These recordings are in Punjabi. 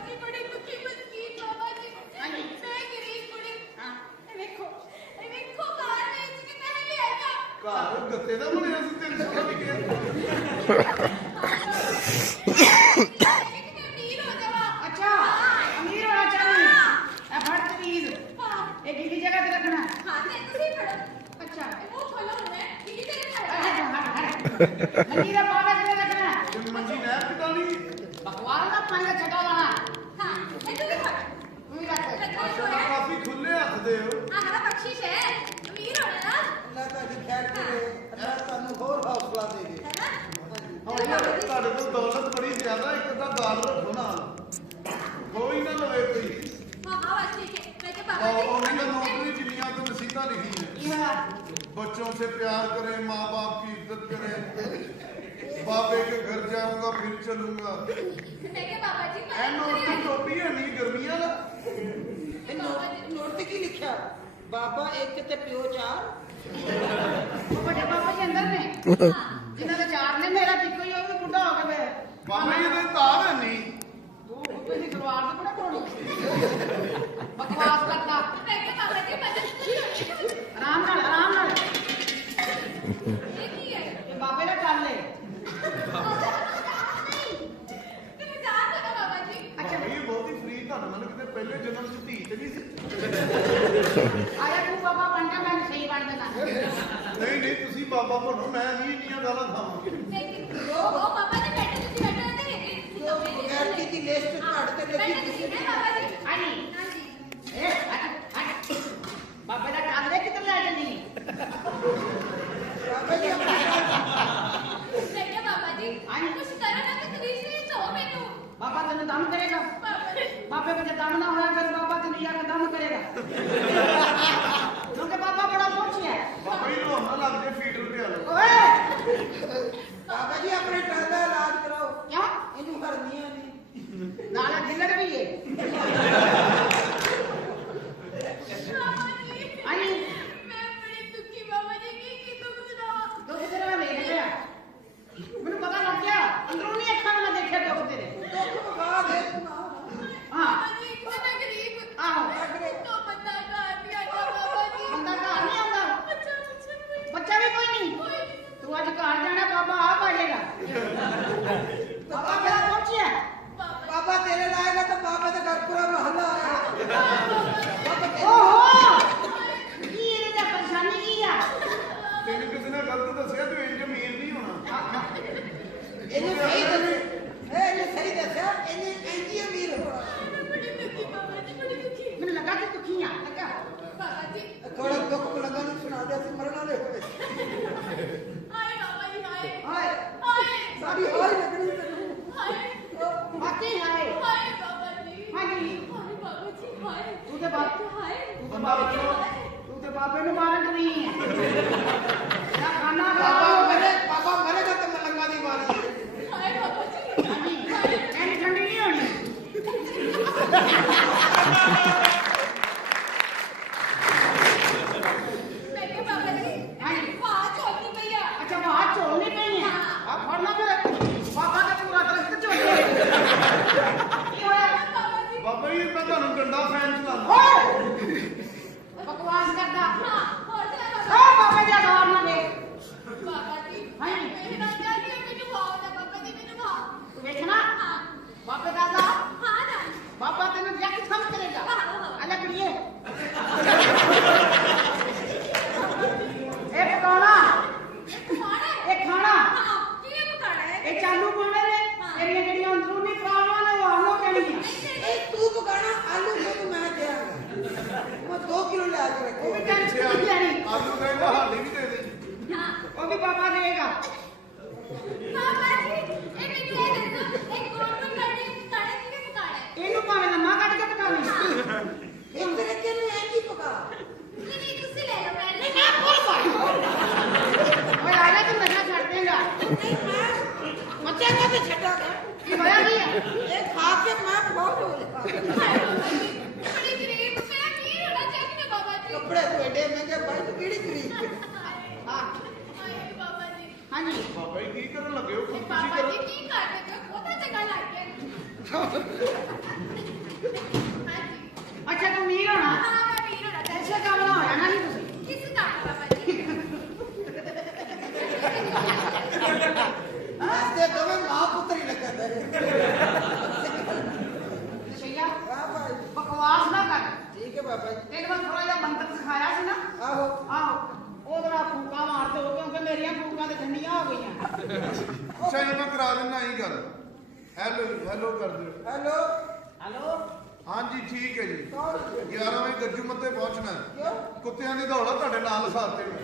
बड़ी दुखी मस्कीन बाबा जी मैं गरीब कुड़ी देखो कार बेच के मैं ले आया ਘਰ ਗੱਤੇ ਦਾ ਬਣਿਆ ਸੀ 300 ਦਾ ਵਿਕਿਆ अमीर हो जावा अच्छा अमीर होना चाहिए फट प्लीज ये गिली जगह पे रखना हां ते तुसी खड़ो अच्छा वो खोलो मैं किसी जगह खड़ा मंजी का पावे पे रखना ਮੰਜੀ ਨਹਿਰ ਕਟਾਣੀ बकवास का पानी का छटा लाना हां ये तू भी खड़ा तू ही रख ਅੱਛਾ ਕਾਫੀ ਖੁੱਲੇ ਹੱਥ ਦੇ ਹੋ हमारा बख्शिश है अमीर होना ना ਅੱਲਾ ਤੁਹਾਡੀ ਖੈਰ ਕਰੇ ਅੱਲਾ ਤੁਹਾਨੂੰ ਹੋਰ ਹੌਸਲਾ ਦੇਵੇ है ना ਹੁਣ ਤੁਹਾਡੇ ਕੋਲ ਦੌਲਤ ਬੜੀ ਜ਼ਿਆਦਾ ਇੱਕ ਤਾਂ ਦਾਲ ਰੱਖੋ ਨਾ ਕੋਈ ਨਾ ਲਵੇ ਕੋਈ हां हां बस ठीक है मैं के बाबा जी और उन्होंने नौकरी दुनिया तो नसीहत लिखी है ये बच्चों से प्यार करें माँ बाप की इज्जत करें बाबे के घर जाऊंगा फिर चलूंगा मैं के बाबा जी ऐ नोट की टोपी है नहीं गर्मियां ना ਇਹ ਨੋਟ ਤੇ ਕੀ ਲਿਖਿਆ ਬਾਬਾ ਇੱਕ ਤੇ ਪਿਓ ਚਾਰ वो बड़े बाबा जी अंदर ने जिन्होंने चार ने मेरा टिक्को ही वो बुढ़ा हो गया बाबा जी ने तार है नहीं तू अपनी सलवार तो बड़ा तोड़ो बकवास करता मैं के बाबा जी मदद आराम नाल ये की है ये बाबे का टाल ले तुम जान दो बाबा जी अच्छा ये बहुत ही फ्री धन मन किते पहले जन्म च धी ते नहीं सी आया तू बाबा बनता मैं सही बन देना नहीं नहीं तुसी बाबा बनो मैं नहीं इन्नियां गालां खावां ओ बाबा जी बैठे तुसी बैठे रहते हैं तो ਬਗੈਰ ਕੀਤੀ ਲਿਸਟ ਘੜ ਤੇ बैठे ਲੱਗੀ तुसी है बाबा जी हाँ जी हां जी ए हट बाबे का टाल ले किधर ले चली ਬਾਬਾ ਜੀ ਆਪਣੀ मैं के बाबा जी कुछ करो ना कि तकलीफ से तो मेनू बाबा तेन दम करेगा बाबा जी बाबे को जब दम ना होया फिर बाबा तेन जाकर दम करेगा क्योंकि बाबा बड़ा पहुंची है बाबा जी रोन ना लग जाए फीडर पे आ लो ओए ਬਾਬਾ ਜੀ ਆਪਣੇ ਟਰ ਦਾ ਇਲਾਜ ਕਰਾਓ क्या ਇਹਨੂੰ ਹਰਨੀਆਂ ਨਹੀਂ नाले ढिलर भी है बाबा जी हाँ जी मैं बड़ी दुखी बाबा जी की दुख सुनाओ दुख तेरा देख लिया मैंने पता लग गया अंदरूनी अखा में देखे दुख तेरे ਦੁੱਖ ਵਿਖਾ ਦੇ ਤੂੰ हाँ बाबा जी इतना गरीब आहो तो बंदा घर भी आता बाबा जी बंदा घर नहीं आता अच्छा बच्चा भी कोई नहीं तू आज घर जाना बाबा आप आ जाएगा बाबा मेरा पहुंची है ਬਾਬਾ ਤੇਰੇ ਲਾਏਗਾ ਤਾਂ ਬਾਬਾ ਦਾ ਘਰ ਪੂਰਾ ਮਹੱਲਾ ਆਇਆ ओहो की ये क्या परेशानी की है ਤੈਨੂੰ ਕਿਸੇ ਨੇ ਗਲਤ ਦੱਸਿਆ ਤੂੰ ਇੰਜ ਅਮੀਰ ਨਹੀਂ ਹੋਣਾ ਇਹਨੇ ਸਹੀ ਦੱਸਿਆ ਇਹਨੇ ਸਹੀ ਦੱਸਿਆ ਇਹਨੇ ਇੰਜੀ ਅਮੀਰ ਹੋਣਾ बड़ी दुखी बाबा जी बड़ी दुखी मैंने लगा कि तू की है लगा बाबा जी ਥੋੜਾ ਦੁੱਖ ਲੱਗਾ ਨੂੰ ਸੁਣਾ ਦੇ ਅਸੀਂ ਮਰਨ ਵਾਲੇ ਹੋਏ हाय बाबा जी हाय हाय हाय ਸਾਡੀ ਹਾਰ ਲੱਗਣੀ ਤੈਨੂੰ हाय बाकी है हाय बाबा जी हाँ जी हाय बाबा जी हाय तू तो बाप हाय तू तो बाबे तू तो बाबे नु मारन नहीं है ना खाना ਬਾਬਾ ਮਰੇਗਾ ਤਾਂ ਮਲੰਗਾ ਦੀ ਮਾਰੀ हाय बाबा जी हाँ जी एंड ठंडी नहीं होनी मैं के बाबा जी हाँ जी वहां छोटी भैया अच्छा बाहर छोड़नी पड़ी है अब फड़ना फिर बाबा का पूरा दस्त छोड़ दे बाबा जी ਬਾਬਾ ਜੀ ਮੈਂ ਤੁਹਾਨੂੰ ਡੰਡਾ ਫੈਨ ਚਲਾਉਂਦਾ ओए बकवास करता हां और चला ओ बाबा जी आधार ना दे बाबा जी हाँ जी मेरे नाम जाती है मेनू भाव दा बाबा जी मेनू भाव तू देखना हां बाबे दादा हां ना बाबा तेन जग सम करेगा अलग लिए एक पकाना कौन है एक खाना हां की पकाना है ਇਹ ਚਾਲੂ ਪਾਉਣੇ ਨੇ ਤੇਰੀਆਂ ਜਿਹੜੀਆਂ ਅੰਦਰੂਨੀ ਪ੍ਰੋਬਲਮਾਂ ਨੇ ਉਹ ਹੱਲ ਹੋ ਜਾਣਗੀਆਂ ਇਹ ਤੂੰ ਪਕਾਣਾ ਆਲੂ ਨੂੰ ਮੈਂ ਦਿਆਂਗਾ ਮੈਂ 2 ਕਿਲੋ ਲਿਆ ਕੇ ਉਹ ਵੀ ਰੱਖੇ ਟੈਨਸ਼ਨ ਨਹੀਂ ਲੈਣੀ ਆਲੂ ਕਹਿੰਦਾ ਹਾਲੀ ਵੀ ਦੇ ਦੇ हां ਉਹ ਵੀ ਬਾਬਾ ਦੇਗਾ बाबा जी एक मिनट दे दो एक कौन में काटे की पकाना है ਇਹਨੂੰ ਭਾਵੇਂ ਲੰਮਾ ਕੱਢ ਕੇ ਪਕਾ ਲਈ ਇਹ ਤਰੀਕੇ ਨੂੰ ਐਂ ਕੀ ਪਕਾ नहीं तुसी ले लो मैं ਨਹੀਂ ਮੈਂ ਭੁੱਲ ਗਈ ਓਏ ਆ ਜਾ ਤੂੰ ਨਸ਼ਾ ਛੱਡ ਦੇਗਾ ਨਹੀਂ ਮੈਂ ਬੱਚਿਆਂ ਨੂੰ ਵੀ ਛੱਡਾਂਗਾ ਕੀ ਹੋਇਆ ਕੀ ਹੈ ਇਹ ਖਾ ਕੇ ਮੈਂ ਬਹੁਤ ਹੋ ਗਿਆ बड़ी गरीब मैं अमीर होना चाहिए बाबा जी ਕੱਪੜੇ ਤੋਂ ਏਡੇ ਮਹਿੰਗੇ ਭਾਈ ਤੂੰ ਕਿਹੜੀ ਗਰੀਬ ਹੈ ਹਾਂ हाय बाबा जी ਹਾਂਜੀ ਬਾਬਾ ਜੀ ਕੀ ਕਰਨ ਲੱਗੇ ਹੋ ਖੁਦਕੁਸ਼ੀ बाबा ਕਰ जी की करते हो बहुत जगह लग गया ਬਾਬਾ ਜੀ ਤੈਨੂੰ ਮੈਂ ਥੋੜਾ ਜਿਹਾ ਮੰਤਰ ਸਿਖਾਇਆ ਸੀ ਨਾ ਆਹੋ ਉਹਦੇ ਨਾਲ ਫੂਕਾਂ ਮਾਰਦੇ ਹੋ ਕਿਉਂਕਿ ਮੇਰੀਆਂ ਫੂਕਾਂ ਤੇ ਠੰਡੀਆਂ ਹੋ ਗਈਆਂ। ਅੱਛਾ ਇਹ ਮੈਂ ਕਰਾ ਦਿੰਦਾ ਹੀ ਗੱਲ। ਹੈਲੋ ਹੈਲੋ ਕਰ ਦਿਓ। ਹੈਲੋ ਹੈਲੋ ਹਾਂਜੀ ਠੀਕ ਹੈ ਜੀ। ਕੌਣ 11 ਵਜੇ ਗੱਜੂ ਮੱਤੇ ਪਹੁੰਚਣਾ ਹੈ। ਕਿਉਂ ਕੁੱਤਿਆਂ ਦੀ ਦੌੜ ਆ ਤੁਹਾਡੇ ਨਾਲ ਸਾਥੇ ਮੈਂ।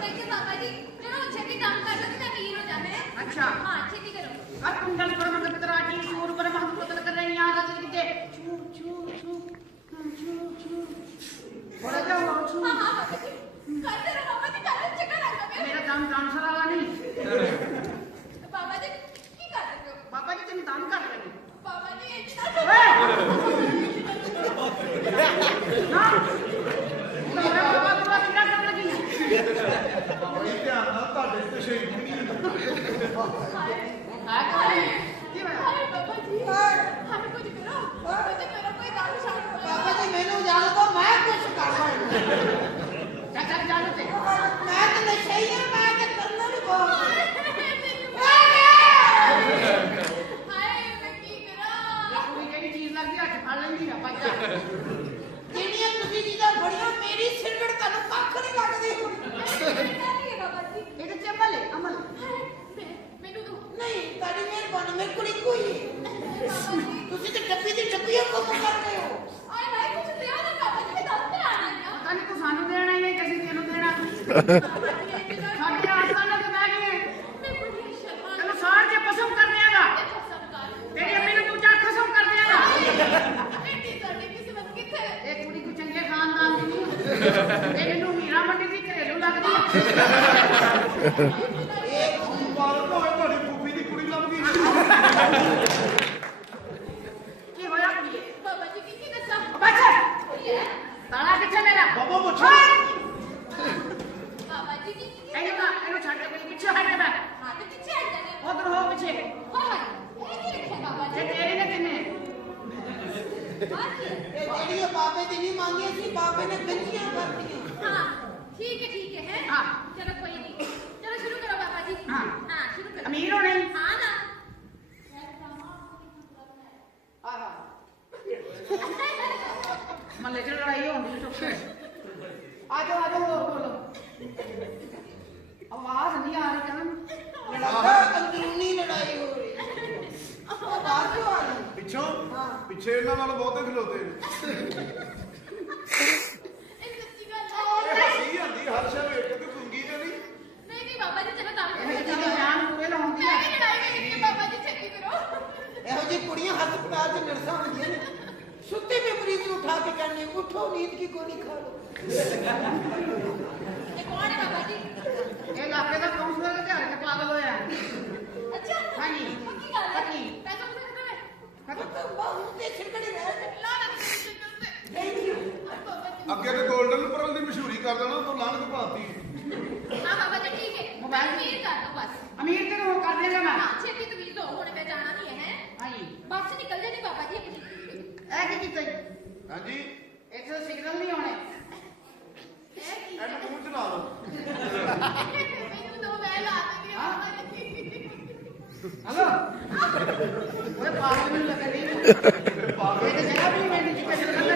मैं कि बाबा जी चलो छेती काम कर लो कि मैं वीर हो जाना है। अच्छा। हाँ छेती करो। ਆ ਕੁੰਡਲ ਪਰ ਮੰਗਲ ਤਰਾਜੀ ਸੂਰ ਪਰ ਮਹੰਤ ਕੋਤਲ ਕਰ ਰਹੀ ਆ ਜਦ ਕਿਤੇ ਛੂ ਛੂ ਛੂ ਛੂ ਛੂ ਬੜਾ ਜਾ ਹੋ ਛੂ हाँ हाँ बाबा जी करते रहो बाबा जी करते चक्कर लग गए। ਮੇਰਾ ਕੰਮ ਡਾਂਸਰ ਵਾਲਾ ਨਹੀਂ। बाबा जी की कर रहे हो? ਬਾਬਾ ਜੀ ਤੈਨੂੰ ਕੰਮ ਕਰ ਰਹੇ ਨੇ। बाबा जी इतना ਨਾ ਮੇਰਾ ਬਾਬਾ ਤੂੰ ਕਿੰਨਾ ਕਰਨ ਲੱਗੀ ਹੈ। ਬੜੀ ਧਿਆਨ ਨਾਲ ਤੁਹਾਡੇ ਤੇ ਸ਼ਹੀਦ ਨਹੀਂ ਆ ਕੋਈ ਕੀ ਹੋਇਆ हाय बाबा जी हमें कुछ करो। मुझे मेरा कोई दाल शाम ਬਾਬਾ ਜੀ ਮੈਨੂੰ ਜਾਣ ਦੋ ਮੈਂ ਕੁਝ ਕਰ ਸਕਦਾ ਚੱਲ ਚੱਲ ਤੇ ਮੈਂ ਤਾਂ ਨਸ਼ਈ ਆ ਮੈਂ ਕਿ ਕਰਨਾ ਵੀ ਬਹੁਤ हाय मैं की करा? ਕੁੜੀ ਜਿਹੜੀ ਚੀਜ਼ ਲੱਗਦੀ ਹੱਥ ਫੜ ਲੈਂਦੀ ਆ ਬੱਚਾ। ਜਿਹੜੀਆਂ ਤੁਸੀਂ ਚੀਜ਼ਾਂ ਫੜੀਆਂ ਮੇਰੀ ਸਿਰਗੜ ਤੁਹਾਨੂੰ ਕੱਖ ਨਹੀਂ ਲੱਗਦੀ बाबा जी ਇਹਦੇ ਚ ਅਮਲ ਹੈ ਅਮਲ। मैनू दो ਨਹੀਂ ਤੁਹਾਡੀ ਮਿਹਰਬਾਨੀ ਮੇਰੇ ਕੋਲ ਇੱਕੋ ਹੀ ਹੈ। बाबा जी ਤੁਸੀਂ ਤੇ ਡੱਬੀ ਦੀ ਡੱਬੀਆਂ ਕੰਮ ਕਰਦੇ ਹੋ आए भाई कुछ दिया ना बाबा जी मैं दस पे आना है। ਪਤਾ ਨਹੀਂ ਤੂੰ ਸਾਨੂੰ ਦੇਣਾ ਹੀ ਹੈ ਕਿ ਅਸੀਂ ਤੈਨੂੰ ਦੇਣਾ। बाबा जी ये चीज़ ਸਾਡੇ ਆਸਤਾਨਾਂ ਤੇ ਬਹਿ ਗਏ मैं बड़ी शर्मा ਤੈਨੂੰ ਸਾੜ ਕੇ ਪਸਮ ਕਰ ਦਿਆਂਗਾ। कसम कर ਤੇਰੀ ਅੰਮੀ ਨੂੰ ਦੂਜਾ ਖਸਮ ਕਰ ਦਿਆਂਗਾ। बेटी साडी किस्मत किथे है? ਇਹ ਕੁੜੀ ਕੋ ਚੰਗੇ ਖਾਨਦਾਨ ਦੀ ਨਹੀਂ ਇਹ ਮੈਨੂੰ ਹੀਰਾ ਮੰਡੀ ਦੀ ਘਰੇਲੂ ਲੱਗਦੀ ਹੈ। ਮੁਬਾਰਕ ਹੋਵੇ ਤੁਹਾਡੀ ਫੁੱਫੀ ਦੀ ਕੁੜੀ ਲੱਭ ਗਈ। ਕੀ ਹੋਇਆ ਕੁੜੀਏ? बाबा जी की दसा ਬੱਚਾ ये ਤਾਲਾ ਕਿੱਥੇ ਮੇਰਾ? ਬਾਬਾ ਪੁੱਛੋ। बाबा जी की ਇਹਨੂੰ ਛੱਡ ਕੇ ਪਿੱਛੇ ਹਟੇ ਮੈਂ हां तो पीछे हट जाने ਉਧਰ ਹੋ ਪਿੱਛੇ। हाय ये की रखे बाबा ਜੇ जी ਤੇਰੇ ਨੇ ਕਿੰਨੇ हां जी ਇਹ ਜਿਹੜੀ ਉਹ ਬਾਬੇ ਦੀ ਨਹੀਂ ਮੰਗੀਆਂ ਸੀ ਬਾਬੇ ਨੇ ਗੰਜੀਆਂ ਕਰਤੀਆਂ हां ठीक है हाँ। चलो कोई नहीं चलो शुरू करो बाबा जी हाँ। हां शुरू करो ਅਮੀਰ ਹੋਣੇ हां ना ਆਹਾ ਮੱਲੇ ਚ ਲੜਾਈ ਹੋਣੀ ਚੁੱਪ ਆਜੋ ਆਜੋ ਹੋਰ ਬੋਲੋ ਆਵਾਜ਼ ਨਹੀਂ ਆ ਰਹੀ ਕਰਨ ਲੜਾਈ ਅੰਦਰੂਨੀ ਲੜਾਈ ਹੋ ਰਹੀ ਉਹ ਬਾਹਰ ਕਿਉਂ ਆ ਗਈ ਪਿੱਛੋਂ ਹਾਂ। ਪਿੱਛੇ ਇਹਨਾਂ ਨਾਲ ਬਹੁਤੇ ਖਲੋਤੇ ਨੇ। एक सच्ची बात ਇਹ है ਹੱਸੀ ਜਾਂਦੀ ਹਰ ਸ਼ੈ ਵੇਖ ਕੇ ਤੇ ਗੁੰਗੀ ਤੇ ਨਹੀਂ। नहीं बाबा जी चलो काम ਇਹ करो ਜਿਹਦੀ ਜਾਨ ਪੂਰੇ ਲਾਉਂਦੀ मैं ਆ भी लड़ाई में नहीं बाबा जी छेती करो ਇਹੋ ਜਿਹੀ ਕੁੜੀਆਂ ਹਸਪਤਾਲ 'ਚ ਨਰਸਾਂ ਹੁੰਦੀਆਂ ਨੇ ਸੁੱਤੇ ਪਏ ਮਰੀਜ਼ ਨੂੰ ਉਠਾ ਕੇ ਕਹਿੰਦੇ ਉਠੋ ਨੀਂਦ ਕੀ ਗੋਲੀ ਖਾ ਲਓ ये कौन है बाबा जी ਇਹ ਇਲਾਕੇ ਦਾ ਕਾਉਂਸਲਰ ਤੇ ਘਰ ਕੇ ਪਾਗਲ ਹੋਇਆ अच्छा हाँ जी। पक्की गल है पक्की। पैसा मुझे खत्म है ਖਤਮ ਬਾਹੂ ਤੇ ਛਿੜਕੜੇ ਰਹਿ ला ना करते ਥੈਂਕ ਯੂ बाबा जी ਅੱਗੇ ਤੇ 골ਡਨ ਪਰਲ ਦੀ ਮਸ਼ਹੂਰੀ ਕਰ ਦੇਣਾ ਤੂੰ ਲਾਂਘ ਪਾਤੀ। हां बाबा जी ठीक है मोबाइल मेल कर दो बस ਅਮੀਰ ਤੇ ਨੂੰ ਕਰ ਦੇਗਾ ਮੈਂ हां छेती तमीज दो हुन मैं जाना नहीं है ਹਾਂਜੀ बस से निकल जानी बाबा जी अपनी ਇਹ ਕੀ ਕੀਤਾ ਜੀ? ਹਾਂਜੀ ਇੱਥੇ ਸਿਗਨਲ ਨਹੀਂ ਆਉਣੇ है की ਇਹਨੂੰ ਮੂੰਹ ਚ ਲਾ ਲਓ। मैनू दो मैं ला देंगे बाबा जी ਹਲੋ ਓਏ ਪਾਗਲ ਮੈਨੂੰ ਲੱਗ ਰਹੀ ਇਹ ਤਾਂ ਜਗ੍ਹਾ ਵੀ ਨਹੀਂ ਮਿਲਦੀ ਜਿੱਥੇ ਚੱਲ ਕਰਦਾ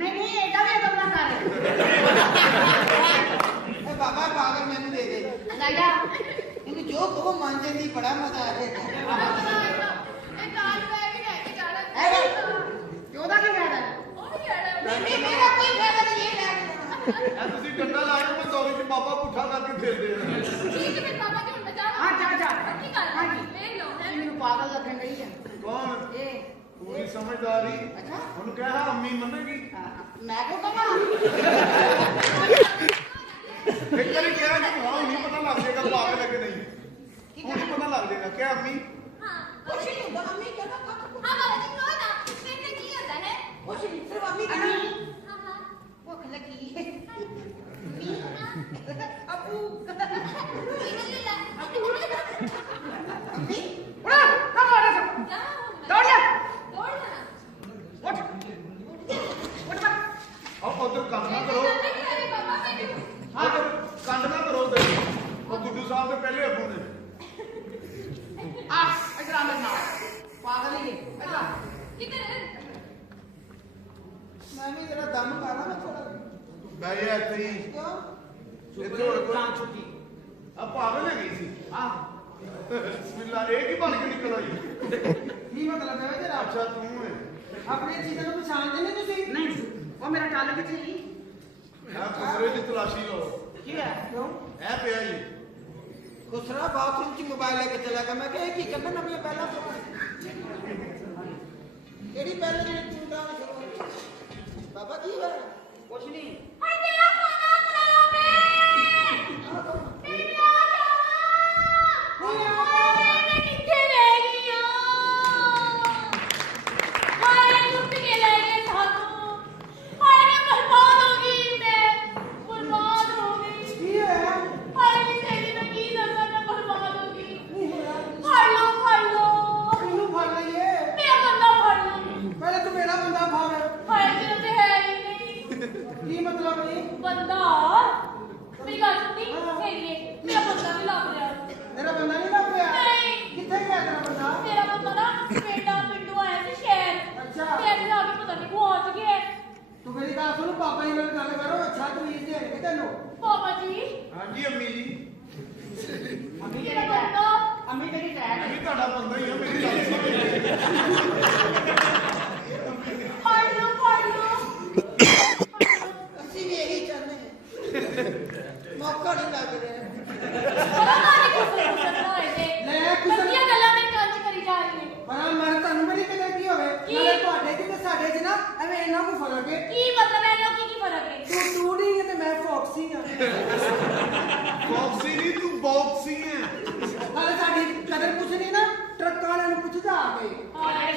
ਨਹੀਂ ਨਹੀਂ ਐਡਾ ਵੀ ਅਦਬ ਨਾ ਕਰ ਇਹ ਬਾਬਾ ਪਾਗਲ ਮੈਨੂੰ ਦੇ ਦੇ ਲੈ ਜਾ ਇਹਨੂੰ ਜੋ ਕਹੋ ਮੰਨ ਜਾਂਦੀ ਬੜਾ ਮਜ਼ਾ ਆ ਰਿਹਾ ਐ ਕਿ ਉਹਦਾ ਕੀ ਫਾਇਦਾ ਹੈ? ਨਹੀਂ ਮੇਰਾ ਕੋਈ ਫਾਇਦਾ ਨਹੀਂ ਇਹ ਲੈ ਕੇ ਜਾਣਾ। ਇਹ ਤੁਸੀਂ ਡੰਡਾ ਲਾਇਆ ਮੈਂ ਦੌਰੇ ਚ ਬਾਬਾ ਪੁੱਠਾ ਕਰਕੇ ਫੇਰਦੇ ਆ। ਹਾਂ ਜਾ ਜਾ ਹਾਂਜੀ ਮੈਨੂੰ ਪਾਗਲ ਲੱਗਣ ਗਈ ਹੈ ਕੌਣ ਇਹ ਪੂਰੀ ਸਮਝਦਾਰੀ। ਅੱਛਾ ਉਹਨੂੰ ਕਹਿ ਹਾਂ ਅੰਮੀ ਮੰਨੇਗੀ। ਮੈਂ ਕੋ ਕਹਾਂ ਇੱਕ ਵਾਰੀ ਕਿਹਾ ਕਿ ਹਾਂ ਨਹੀਂ ਪਤਾ ਲੱਗ ਜਾਏਗਾ ਪਾਗਲ ਹੈ ਕਿ ਨਹੀਂ। ਹੁਣ ਹੀ ਪਤਾ ਲੱਗ ਜਾਏਗਾ ਕਿ ਅੰਮੀ ਕੁਛ ਨਹੀਂ ਹੁੰਦਾ ਅੰਮੀ ਕਹਿੰਦਾ ਕੱਖ ਕੁਛ ਨਹੀਂ ਸਿਰਫ ਅੰਮੀ ਕਹਿੰਦਾ ਭੁੱਖ ਲੱਗੀ ਹੈ ਅਬੂ ਅੰਮੀ ਉੜਾ ਕੰਮ ਆ ਰਿਹਾ ਦੌੜ ਜਾ ਉੱਠ ਉੱਠ ਬਾ ਆਹ ਉਧਰ ਕੰਮ ਨਾ ਕਰੋ। ਉਧਰ ਕੰਡ ਨਾ ਕਰੋ ਉਧਰ। ਉਹ ਗੁੱਡੂ ਸਾਹਿਬ ਦੇ ਪਹਿਲੇ ਅੱਬੂ ਨੇ। ਆ ਇੱਧਰ ਆ ਮੇਰੇ ਨਾਲ ਪਾਗਲ ਹੀ ਇੱਧਰ ਆ ਕਿੱਧਰ ਮੈਂ ਵੀ ਜਰਾ ਦਮ ਕਰਾਂ ਨਾ ਥੋੜਾ ਬਈ ਇੱਥੇ ਹੀ ਕਿਉਂ ਇੱਥੇ ਹੋਰ ਕੋਈ ਕਾਂ ਛੁੱਟੀ ਆ ਭਾਵੇਂ ਲੈ ਗਈ ਸੀ ਆਹ ਬਿਸਮਿਲ੍ਲਾ ਇਹ ਕੀ ਬਣ ਕੇ ਨਿਕਲ ਆਈ ਕੀ ਮਤਲਬ ਹੈ ਤੇਰਾ ਅੱਛਾ ਤੂੰ ਹੈ ਆਪਣੀ ਚੀਜ਼ਾਂ ਨੂੰ ਪਛਾਣਦੇ ਨਹੀਂ ਤੁਸੀਂ ਨਹੀਂ ਉਹ ਮੇਰਾ ਟੱਲ ਕਿੱਥੇ ਸੀ ਆ ਖੁਸਰੇ ਦੀ ਤਲਾਸ਼ੀ ਲਓ ਕੀ ਹੈ ਕਿਉਂ ਇਹ ਪਿਆ ਜੀ ਖੁਸਰਾ ਬਾਥਰੂਮ 'ਚ ਮੋਬਾਈਲ ਲੈ ਕੇ ਚਲਾ ਗਿਆ ਮੈਂ ਕਿਹਾ ਇਹ ਕੀ ਕਰਨਾ ਨਵੀਆਂ ਪਹਿਲਾਂ ਕਿਹੜੀ ਪਹਿਲਾਂ ਜਿਹੜੀ ਤੂੰ ਤਾਂ ਸ਼ੁਰੂ ਬਾਬਾ ਕੀ ਹੋਇਆ ਕੁਛ ਨਹੀਂ ਹਾਏ ਤੇਰਾ ਖਾਣਾ ਖਰਾਬ ਹੈ ਮੇਰੀ ਲਾਜ ਹਾਏ ਮੈਂ ਕਿੱਥੇ ਰਹਿ ਗਈ ਹਾਏ ਲੁੱਟ ਕੇ ਲੈ ਗਏ ਸਾਨੂੰ ਹਾਏ ਮੈਂ ਬਰਬਾਦ ਹੋ ਗਈ ਮੈਂ ਬਰਬਾਦ ਹੋ ਗਈ ਕੀ ਹੋਇਆ ਹਾਏ ਨੀ ਤੇਰੀ ਮੈਂ ਕੀ ਦੱਸਾਂ ਮੈਂ ਬਰਬਾਦ ਹੋ ਗਈ ਕੀ ਹੋਇਆ ਫੜ ਲਓ ਕਿਹਨੂੰ ਫੜ ਲਈਏ ਮੇਰਾ ਬੰਦਾ ਫੜ ਲਓ ਪਹਿਲੇ ਤੂੰ ਮੇਰਾ ਬੰਦਾ ਫੜ ਹਾਏ ਤੇਰਾ ਤੇ ਹੈ ਹੀ ਨਹੀਂ ਕੀ ਮਤਲਬ ਨਹੀਂ ਬੰਦਾ ਮੇਰੀ ਗੱਲ ਸੁਣੀ ਖੇਲੀਏ ਮੇਰਾ ਬੰਦਾ ਵੀ ਲੱਭ ਰਿਹਾ ਮੇਰਾ ਬੰਦਾ ਨਹੀਂ ਲੱਭ ਰਿਹਾ ਨਹੀਂ ਕਿੱਥੇ ਗਿਆ ਤੇਰਾ ਬੰਦਾ ਮੇਰਾ ਬੰਦਾ ਨਾ ਪਿੰਡੋਂ ਆਇਆ ਸੀ ਸ਼ਹਿਰ ਅੱਛਾ। ਤੇ ਅੱਜ ਆ ਕੇ ਪਤਾ ਨਹੀਂ ਗੁਆਚ ਗਿਆ ਤੂੰ ਮੇਰੀ ਗੱਲ ਸੁਣ ਪਾਪਾ ਜੀ ਨਾਲ ਗੱਲ ਕਰੋ ਅੱਛਾ ਤਮੀਜ਼ ਦੇਣਗੇ ਤੈਨੂੰ ਪਾਪਾ ਜੀ ਹਾਂਜੀ ਅੰਮੀ ਜੀ ਅੰਮੀ ਮੇਰਾ ਤੇਰੀ ਬੰਦਾ ਟੈਗ ਅੰਮੀ ਤੇਰੀ ਟੈਗ ਅੰਮੀ ਤੁਹਾਡਾ ਬੰਦਾ ਹੀ ਆ ਮੇਰੀ ਗੱਲ ਸੁਣੋ ਫੜ ਲਓ ਅਸੀਂ ਵੀ ਇਹੀ ਚਾਹੁੰਦੇ ਹਾਂ ਮੌਕਾ ਨਹੀਂ ਲੱਗ ਰਿਹਾ ਪਤਾ ਨਹੀਂ ਕੁਛ ਬਣਾਏ ਤੇ ਲੈ ਕੁਛ- ਵਧੀਆ ਗੱਲਾਂ ਮੈਂ ਕੰਚ ਕਰੀ ਜਾ ਰਹੀ ਹਾਂ ਪਰ ਮੈਂ ਤੁਹਾਨੂੰ ਮੇਰੀ ਕਿਤੇ ਕੀ ਹੋਵੇ ਕੀ? ਨਾਲੇ ਤੁਹਾਡੇ ਚ ਤੇ ਸਾਡੇ ਚ ਨਾ ਐਵੇਂ ਇੰਨਾ ਕੋ ਫਰਕ ਹੈ ਕੀ ਮਤਲਬ ਹੈ ਲੋਕੀ ਕੀ ਫਰਕ ਹੈ ਤੂੰ ਟੂਡੀ ਹੈ ਤੇ ਮੈਂ ਫੌਕਸੀ ਹਾਂ ਬਾਕਸੀ ਨਹੀਂ ਤੂੰ ਬਾਕਸਿੰਗ ਹੈ ਨਾਲੇ ਸਾਡੀ ਕਦਰ ਕੁਛ ਨਹੀਂ ਨਾ ਟਰੱਕਾਂ ਵਾਲਿਆਂ ਨੂੰ ਪੁੱਛਦਾ ਆ ਕੇ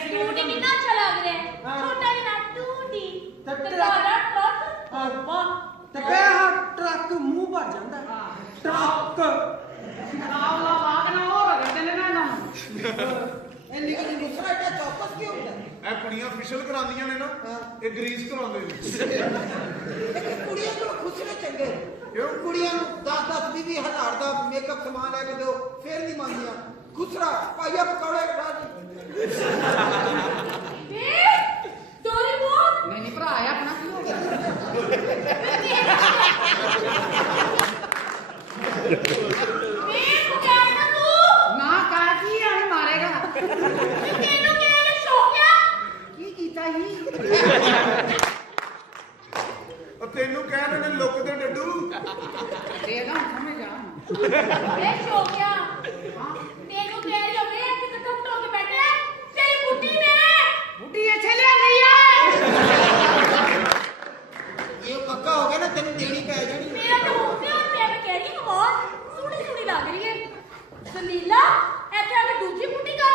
ਟੂਟੀ ਕਿੰਨਾ ਅੱਛਾ ਲੱਗ ਰਿਹਾ ਹੈ ਹਾਂ। ਛੋਟਾ ਜਿਹਾ ਟੂਟੀ ਤੇ ਤੇ ਟਰੱਕ- ਤੁਹਾਡਾ ਟਰੱਕ ਹਾਂ। ਵਾਹ ਤੇ ਕਿਹਾ ਟਰੱਕ ਮੂੰਹ ਭਰ ਜਾਂਦਾ ਹਾਂ। ਟਰੱਕ ਆਵਲਾ ਬਾਗ ਨਾ ਹੋ ਰਗੜਦੇ ਨੇ ਨਾ ਇਹਨਾਂ ਨੂੰ ਇੰਨੀ ਕਿ ਦੂਸਰਾ ਟਾ ਚੌਕਸ ਕਿਉਂ ਹੁੰਦਾ ਇਹ ਕੁੜੀਆਂ ਫਿਸ਼ਲ ਕਰਾਉਂਦੀਆਂ ਨੇ ਨਾ ਹਾਂ। ਇਹ ਗਰੀਸ ਕਰਾਉਂਦੇ ਨੇ ਇੱਕ ਕੁੜੀਆਂ ਕੋਲ ਖੁਸਰੇ ਚੰਗੇ ਕਿਉਂ? ਕੁੜੀਆਂ ਨੂੰ 10-10 20 ਹਜ਼ਾਰ ਦਾ ਮੇਕਅਪ ਸਮਾਨ ਲੈ ਕੇ ਦਿਓ ਫੇਰ ਨਹੀਂ ਮੰਨਦੀਆਂ ਖੁਸਰਾ ਪਾਈਆ ਪਕੌੜੇ ਰਾਜੀ ਡੋਰੀਮੋਨ ਨਹੀਂ ਭਰਾ ਆ ਆਪਣਾ ਕੀ ਹੋ ਗਿਆ ਮੈਂ ਪੁਕਾਰਨਾ ਤੂੰ ਨਾ ਕਰ ਕੀ ਆਣੀ ਮਾਰੇਗਾ ਤੈਨੂੰ ਕਿਹਨੇ ਸ਼ੌਕਿਆ ਕੀ ਕੀਤਾ ਹੀ ਉਹ ਤੈਨੂੰ ਕਹਿੰਦੇ ਨੇ ਲੁੱਕ ਦੇ ਡੱਡੂ ਦੇਗਾ ਸਮਝ ਆ ਇਹ ਸ਼ੌਕਿਆ ਤੈਨੂੰ ਕਹਿ ਰਹੀ ਹੋਵੇ ਕਿ ਤੂੰ ਟੁੱਟ ਕੇ ਬੈਠਾ ਤੇਰੀ ਬੁੱਢੀ ਨੇ ਬੁੱਢੀ ਇੱਥੇ ਲੈ ਗਈ ਆ ਇਹ ਪੱਕਾ ਹੋ ਗਿਆ ਨਾ ਤੈਨੂੰ ਦੇਣੀ ਪੈ ਜਾਣੀ ਮੇਰਾ ਤਾਂ ਹੋ ਗਿਆ ਮੈਂ ਕਹਿ ਰਹੀ ਹਾਂ ਬਹੁਤ ਸੋਹਣੀ ਸੋਹਣੀ ਲੱਗ ਰਹੀ ਹੈ ਸੁਨੀਲਾ ਇੱਥੇ ਆ ਕੇ ਦੂਜੀ ਬੁੱਢੀ ਕਰ